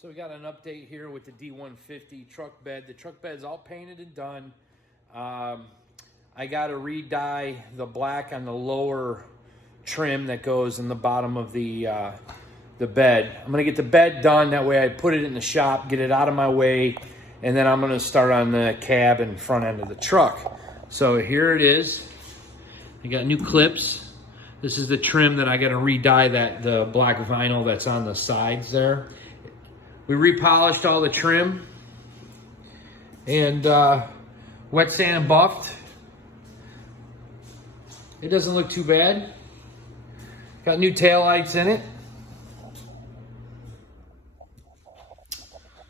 So we got an update here with the D150 truck bed. The truck bed's all painted and done. I got to re-dye the black on the lower trim that goes in the bottom of the bed. I'm going to get the bed done. That way I put it in the shop, get it out of my way, and then I'm going to start on the cab and front end of the truck. So here it is. I got new clips. This is the trim that I got to re-dye the black vinyl that's on the sides there. We repolished all the trim and wet sand and buffed. It doesn't look too bad. Got new taillights in it.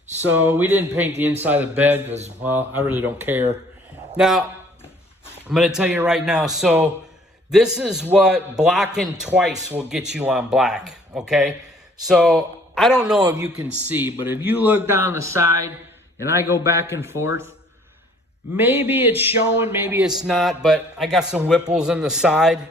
So we didn't paint the inside of the bed because, well, I really don't care. Now, I'm going to tell you right now, so this is what blocking twice will get you on black, okay? So I don't know if you can see, but if you look down the side and I go back and forth, maybe it's showing, maybe it's not, but I got some whipples in the side.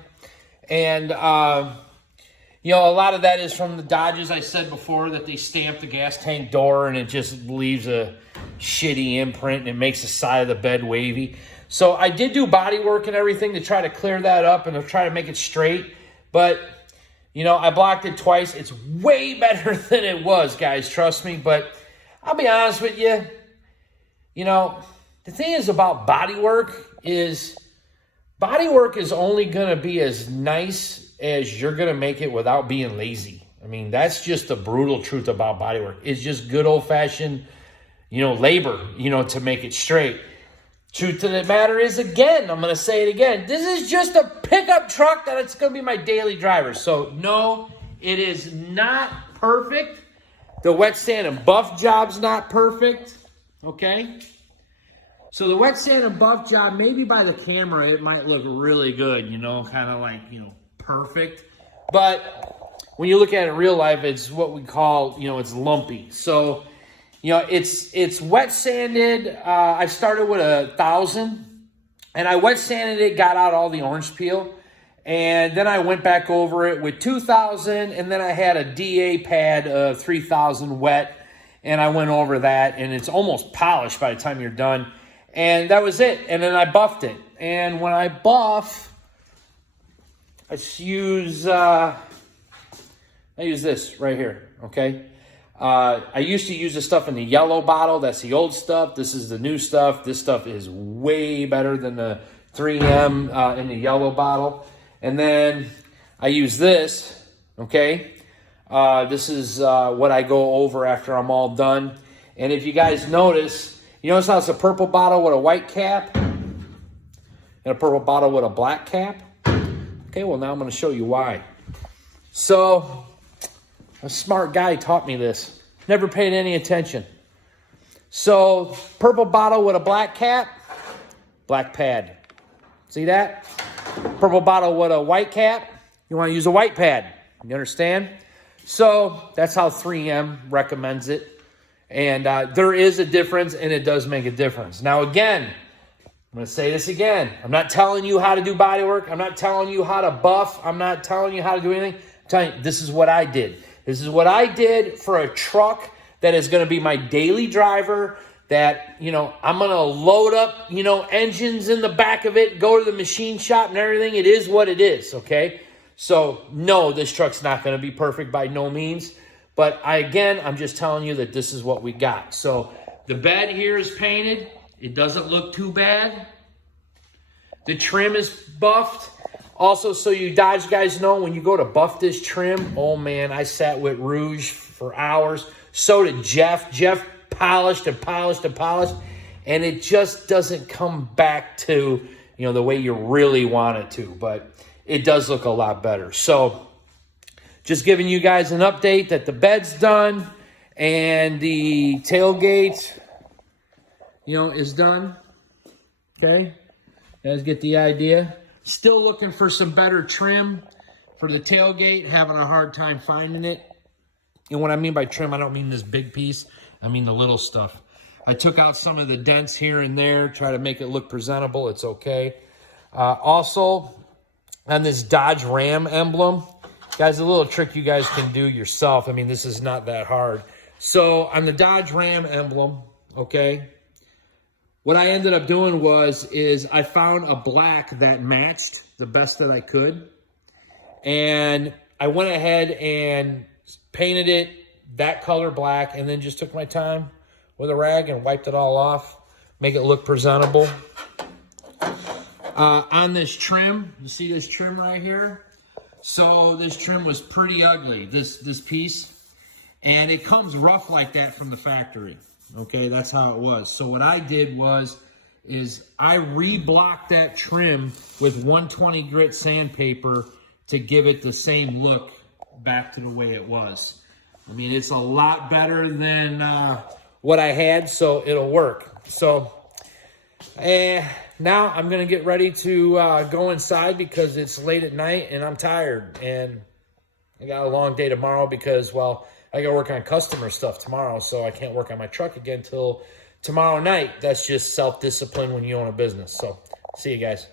And, you know, a lot of that is from the Dodges. I said before that they stamp the gas tank door and it just leaves a shitty imprint and it makes the side of the bed wavy. So I did do body work and everything to try to clear that up and to try to make it straight. But, you know, I blocked it twice. It's way better than it was, guys. Trust me. But I'll be honest with you. You know, the thing is about body work is only going to be as nice as you're going to make it without being lazy. I mean, that's just the brutal truth about body work. It's just good old-fashioned, you know, labor, you know, to make it straight. Truth of the matter is, again, I'm going to say it again, this is just a pickup truck that it's going to be my daily driver. So, no, it is not perfect. The wet sand and buff job's not perfect, okay? So the wet sand and buff job, maybe by the camera, it might look really good, you know, kind of like, you know, perfect. But when you look at it in real life, it's what we call, you know, it's lumpy. So, you know, it's wet sanded. I started with 1,000, and I wet sanded it, got out all the orange peel, and then I went back over it with 2,000, and then I had a DA pad of 3,000 wet, and I went over that, and it's almost polished by the time you're done, and that was it. And then I buffed it, and when I buff, I use this right here, okay? I used to use the stuff in the yellow bottle. That's the old stuff. This is the new stuff. This stuff is way better than the 3M in the yellow bottle. And then I use this, okay? This is what I go over after I'm all done. And if you guys notice, you notice how it's a purple bottle with a white cap and a purple bottle with a black cap? Okay, well, now I'm going to show you why. So a smart guy taught me this. Never paid any attention. So, purple bottle with a black cap, black pad. See that? Purple bottle with a white cap, you want to use a white pad. You understand? So, that's how 3M recommends it. And there is a difference, and it does make a difference. Now, again, I'm going to say this again. I'm not telling you how to do body work. I'm not telling you how to buff. I'm not telling you how to do anything. I'm telling you, this is what I did. This is what I did for a truck that is going to be my daily driver, that, you know, I'm going to load up, you know, engines in the back of it, go to the machine shop and everything. It is what it is, okay? So, no, this truck's not going to be perfect by no means. But, I'm just telling you that this is what we got. So, the bed here is painted. It doesn't look too bad. The trim is buffed. Also, so you Dodge guys know, when you go to buff this trim, oh man, I sat with Rouge for hours. So did Jeff. Jeff polished and polished and polished, and it just doesn't come back to, you know, the way you really want it to. But it does look a lot better. So just giving you guys an update that the bed's done and the tailgate, you know, is done. Okay, you guys get the idea. Still looking for some better trim for the tailgate. Having a hard time finding it. And what I mean by trim, I don't mean this big piece. I mean the little stuff. I took out some of the dents here and there. Try to make it look presentable. It's okay. Also, on this Dodge Ram emblem, guys, a little trick you guys can do yourself. I mean, this is not that hard. So on the Dodge Ram emblem, okay, what I ended up doing is I found a black that matched the best that I could. And I went ahead and painted it that color black, and then just took my time with a rag and wiped it all off, make it look presentable. On this trim, you see this trim right here? So this trim was pretty ugly, this piece. And it comes rough like that from the factory. Okay, that's how it was. So what I did is I re-blocked that trim with 120 grit sandpaper to give it the same look back to the way it was. I mean, it's a lot better than what I had, so it'll work. So now I'm gonna get ready to go inside because it's late at night and I'm tired. And I got a long day tomorrow because, well, I gotta work on customer stuff tomorrow, so I can't work on my truck again till tomorrow night. That's just self-discipline when you own a business. So see you guys.